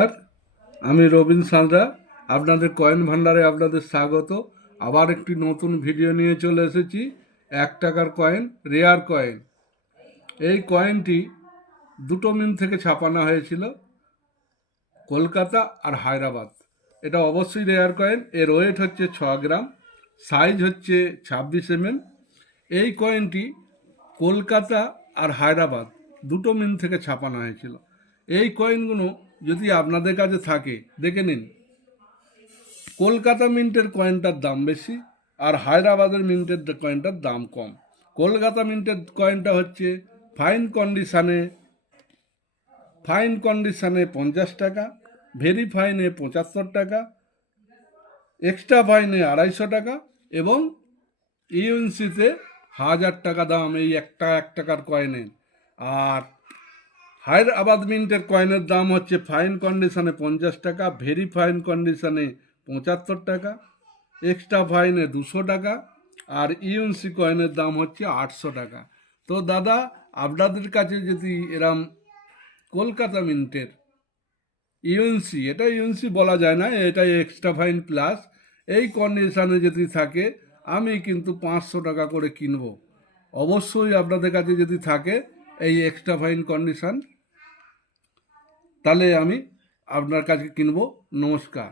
আর আমি রবিন সাঁতরা, আপনাদের কয়েন ভান্ডারে আপনাদের স্বাগত। আবার একটি নতুন ভিডিও নিয়ে চলে এসেছি। 1 টাকার কয়েন, রেয়ার কয়েন। এই কয়েনটি দুটো মিন্ট থেকে ছাপানো হয়েছিল, কলকাতা আর হায়দ্রাবাদ। এটা অবশ্যই রেয়ার কয়েন। এর ওয়েট হচ্ছে 6 গ্রাম, সাইজ হচ্ছে 26 mm। এই কয়েনটি কলকাতা আর হায়দ্রাবাদ দুটো মিন্ট থেকে ছাপানো হয়েছিল। এই কয়েনগুলো যদি আপনাদের কাছে থাকে দেখে নিন। কলকাতা মিন্টের কয়েনটার দাম বেশি আর হায়দ্রাবাদের মিন্টের কয়েনটার দাম কম। কলকাতা মিন্টের কয়েনটা হচ্ছে ফাইন কন্ডিশানে 50 টাকা, ভেরি ফাইনে 75 টাকা, এক্সট্রা ফাইনে 250 টাকা এবং ইউএনসিতে 1000 টাকা দাম এই 1 টাকার কয়েনের। আর হায়দ্রাবাদ মিন্টের কয়েনের দাম হচ্ছে ফাইন কন্ডিশনে 50 টাকা, ভেরি ফাইন কন্ডিশনে 75 টাকা, এক্সট্রা ফাইনে 200 টাকা আর ইউএনসি কয়েনের দাম হচ্ছে 800 টাকা। তো দাদা, আপনাদের কাছে যদি এরম কলকাতা মিন্টের ইউএনসি, এটা ইউএনসি বলা যায় না, এটা এক্সট্রা ফাইন প্লাস, এই কন্ডিশানে যদি থাকে আমি কিন্তু 500 টাকা করে কিনবো। অবশ্যই আপনাদের কাছে যদি থাকে এই এক্সট্রা ফাইন কন্ডিশান, তাহলে আমি আপনার কাছে কিনবো। নমস্কার।